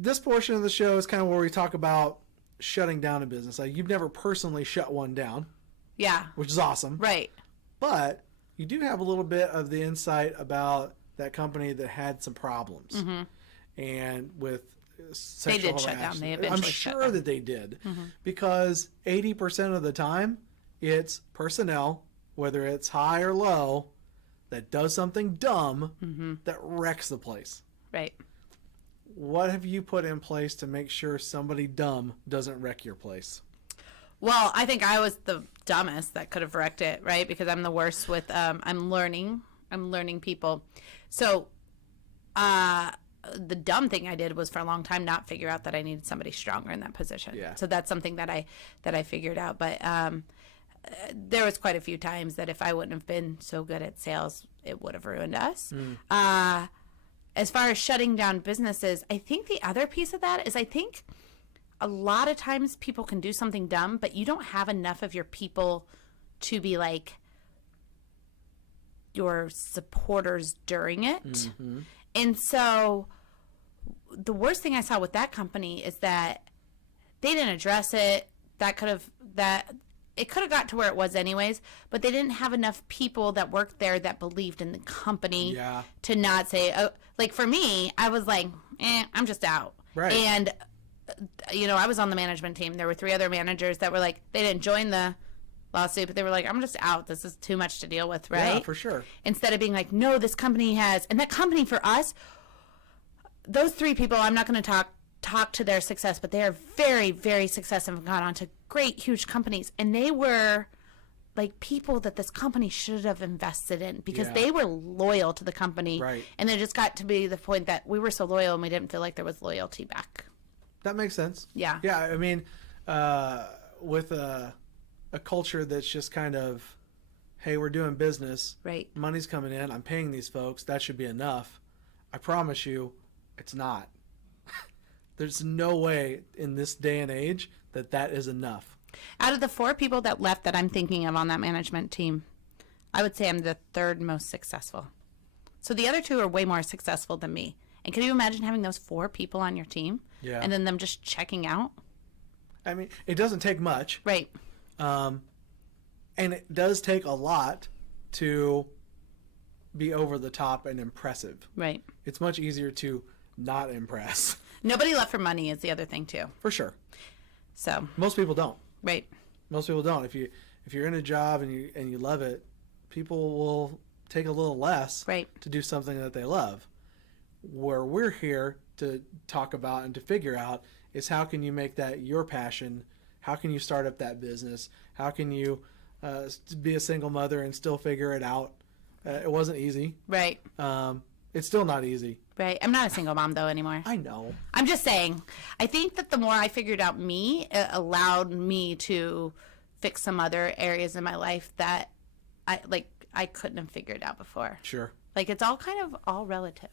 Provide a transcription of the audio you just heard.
this portion of the show is kind of where we talk about shutting down a business. Like, you've never personally shut one down. Yeah. Which is awesome. Right. But you do have a little bit of the insight about that company that had some problems. Mm-hmm. And with sexual harassment. Shut down. They eventually I'm sure that they did. Mm-hmm. Because 80% of the time, it's personnel, whether it's high or low, that does something dumb that wrecks the place. Right. What have you put in place to make sure somebody dumb doesn't wreck your place? Well, I think I was the dumbest that could have wrecked it, right? Because I'm the worst with, I'm learning people. So, the dumb thing I did was for a long time not figure out that I needed somebody stronger in that position. Yeah. So that's something that I figured out. But, there was quite a few times that if I wouldn't have been so good at sales, it would have ruined us. As far as shutting down businesses, I think the other piece of that is I think a lot of times people can do something dumb, but you don't have enough of your people to be like your supporters during it. Mm-hmm. And so the worst thing I saw with that company is that they didn't address it. It could have got to where it was anyways, but they didn't have enough people that worked there that believed in the company to not say, oh, like for me, I was like, I'm just out. Right. And, I was on the management team. There were 3 other managers that were like, they didn't join the lawsuit, but they were like, I'm just out. This is too much to deal with, right? Yeah, for sure. Instead of being like, no, this company has, and that company for us, those 3 people, I'm not going to talk to their success, but they are very, very successful and gone on to great, huge companies. And they were like people that this company should have invested in because they were loyal to the company. Right. And it just got to be the point that we were so loyal and we didn't feel like there was loyalty back. That makes sense. Yeah. Yeah. I mean, with a culture that's just kind of, hey, we're doing business. Right. Money's coming in. I'm paying these folks. That should be enough. I promise you, it's not. There's no way in this day and age that is enough. Out of the 4 people that left that I'm thinking of on that management team, I would say I'm the 3rd most successful. So the other 2 are way more successful than me. And can you imagine having those 4 people on your team? Yeah. And then them just checking out? I mean, it doesn't take much. Right. And it does take a lot to be over the top and impressive. Right. It's much easier to not impress. Nobody left for money is the other thing too. For sure. So most people don't. Right. Most people don't. If you're in a job and you love it, people will take a little less to do something that they love. Where we're here to talk about and to figure out is how can you make that your passion? How can you start up that business? How can you be a single mother and still figure it out? It wasn't easy. Right. It's still not easy. Right. I'm not a single mom, though, anymore. I know. I'm just saying, I think that the more I figured out me, it allowed me to fix some other areas in my life that I couldn't have figured out before. Sure. Like, it's all kind of all relative.